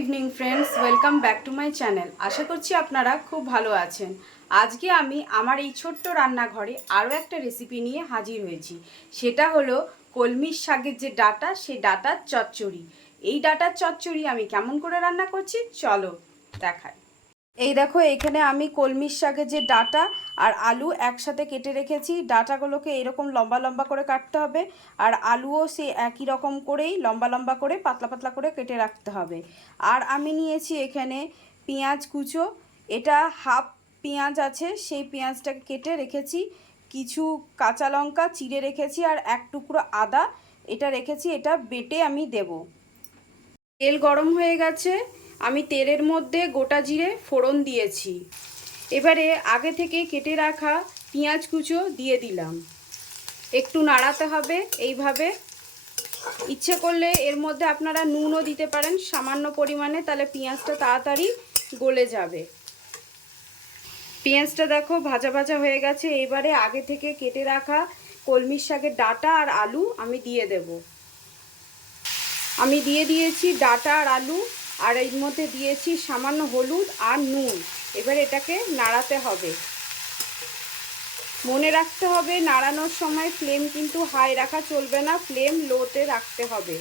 Evening friends welcome back to my channel আশা করছি আপনারা খুব ভালো আছেন। আজকে আমি আমার এই ছোট্ট রান্নাঘরে আরও একটা রেসিপি নিয়ে হাজির হয়েছি। সেটা হলো কলমির শাকের যে ডাটা, সেই ডাটার চচ্চড়ি। এই ডাটার চচ্চড়ি আমি কেমন করে রান্না করছি? চলো দেখাই। এই দেখো, এখানে আমি কলমির শাকের যে ডাটা আর আলু একসাথে কেটে রেখেছি, ডাটাগুলোকে এরকম লম্বা লম্বা করে কাটতে হবে আর আলুও সে একই রকম করেই লম্বা লম্বা করে পাতলা পাতলা করে কেটে রাখতে হবে। আর আমি নিয়েছি এখানে পেঁয়াজ কুচো, এটা হাফ পেঁয়াজ আছে, সেই পেঁয়াজটাকে কেটে রেখেছি, কিছু কাঁচা লঙ্কা চিড়ে রেখেছি আর এক টুকরো আদা, এটা রেখেছি, এটা বেটে আমি দেবো। তেল গরম হয়ে গেছে আমি তেলের মধ্যে গোটা জিরে ফোড়ন দিয়েছি। এবারে আগে থেকে কেটে রাখা পেঁয়াজ কুচো দিয়ে দিলাম। একটু নাড়াতে হবে এইভাবে। ইচ্ছে করলে এর মধ্যে আপনারা নুনও দিতে পারেন, সামান্য পরিমাণে, তাহলে পেঁয়াজটা তাড়াতাড়ি গলে যাবে। পেঁয়াজটা দেখো ভাজা ভাজা হয়ে গেছে। এবারে আগে থেকে কেটে রাখা কলমির শাকের ডাটা আর আলু আমি দিয়ে দেব। আমি দিয়ে দিয়েছি ডাটা আর আলু। আর এর মধ্যে দিয়েছি সামান্য হলুদ আর নুন। এবার এটাকে নাড়াতে হবে। মনে রাখতে হবে, নাড়ানোর সময় ফ্লেম কিন্তু হাই রাখা চলবে না, ফ্লেম লোতে রাখতে হবে।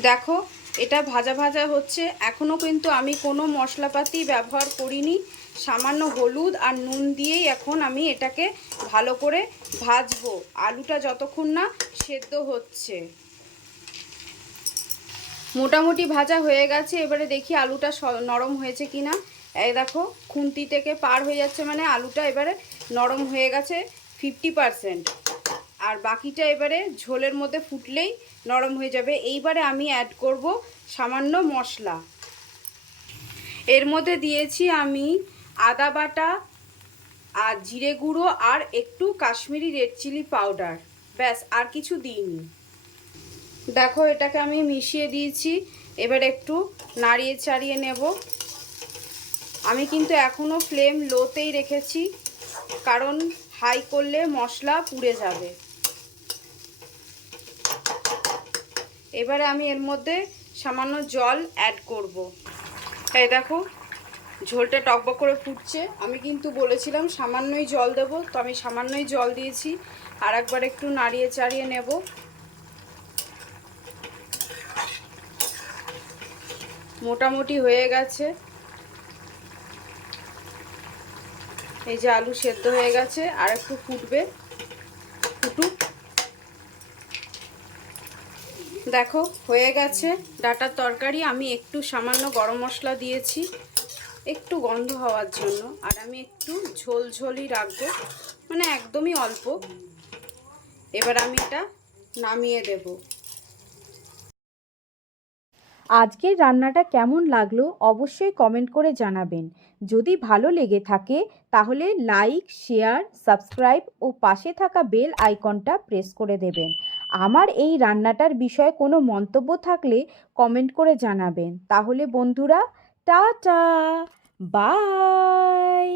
দেখো, এটা ভাজা ভাজা হচ্ছে। এখনও কিন্তু আমি কোনো মশলাপাতি ব্যবহার করিনি। সামান্য হলুদ আর নুন দিয়েই এখন আমি এটাকে ভালো করে ভাজবো। আলুটা যতক্ষণ না সেদ্ধ হচ্ছে। মোটামুটি ভাজা হয়ে গেছে, এবারে দেখি আলুটা নরম হয়েছে কি না এই দেখো, খুন্তি থেকে পার হয়ে যাচ্ছে মানে আলুটা এবারে নরম হয়ে গেছে ফিফটি পারসেন্ট আর বাকিটা এবারে ঝোলের মধ্যে ফুটলেই নরম হয়ে যাবে। এইবারে আমি অ্যাড করব সামান্য মশলা। এর মধ্যে দিয়েছি আমি আদা বাটা, আর জিরে গুঁড়ো, আর একটু কাশ্মীরি রেড চিলি পাউডার ব্যাস, আর কিছু দিইনি। দেখো, এটাকে আমি মিশিয়ে দিয়েছি। এবার একটু নাড়িয়ে চাড়িয়ে নেব। আমি কিন্তু এখনও ফ্লেম লোতেই রেখেছি, কারণ হাই করলে মশলা পুড়ে যাবে। এবারে আমি এর মধ্যে সামান্য জল অ্যাড করব। এই দেখো, ঝোলটা টকবক করে ফুটছে। আমি কিন্তু বলেছিলাম সামান্যই জল দেব, তো আমি সামান্যই জল দিয়েছি। আর একবার একটু নাড়িয়ে চাড়িয়ে নেব। মোটামুটি হয়ে গেছে। এই যে আলু সেদ্ধ হয়ে গেছে, আর একটু ফুটবে। ফুটুক দেখো, হয়ে গেছে। ডাটার তরকারি আমি একটু সামান্য গরম মশলা দিয়েছি, একটু গন্ধ হওয়ার জন্য। আর আমি একটু ঝোল ঝোলই রাখব মানে একদমই অল্প। এবার আমি এটা নামিয়ে দেবো। আজকের রান্নাটা কেমন লাগল অবশ্যই কমেন্ট করে জানাবেন। যদি ভালো লেগে থাকে, তাহলে লাইক শেয়ার সাবস্ক্রাইব ও পাশে থাকা বেল আইকনটা প্রেস করে দেবেন। আমার এই রান্নাটার বিষয়ে কোনো মন্তব্য থাকলে কমেন্ট করে জানাবেন। তাহলে বন্ধুরা, টাটা! বাই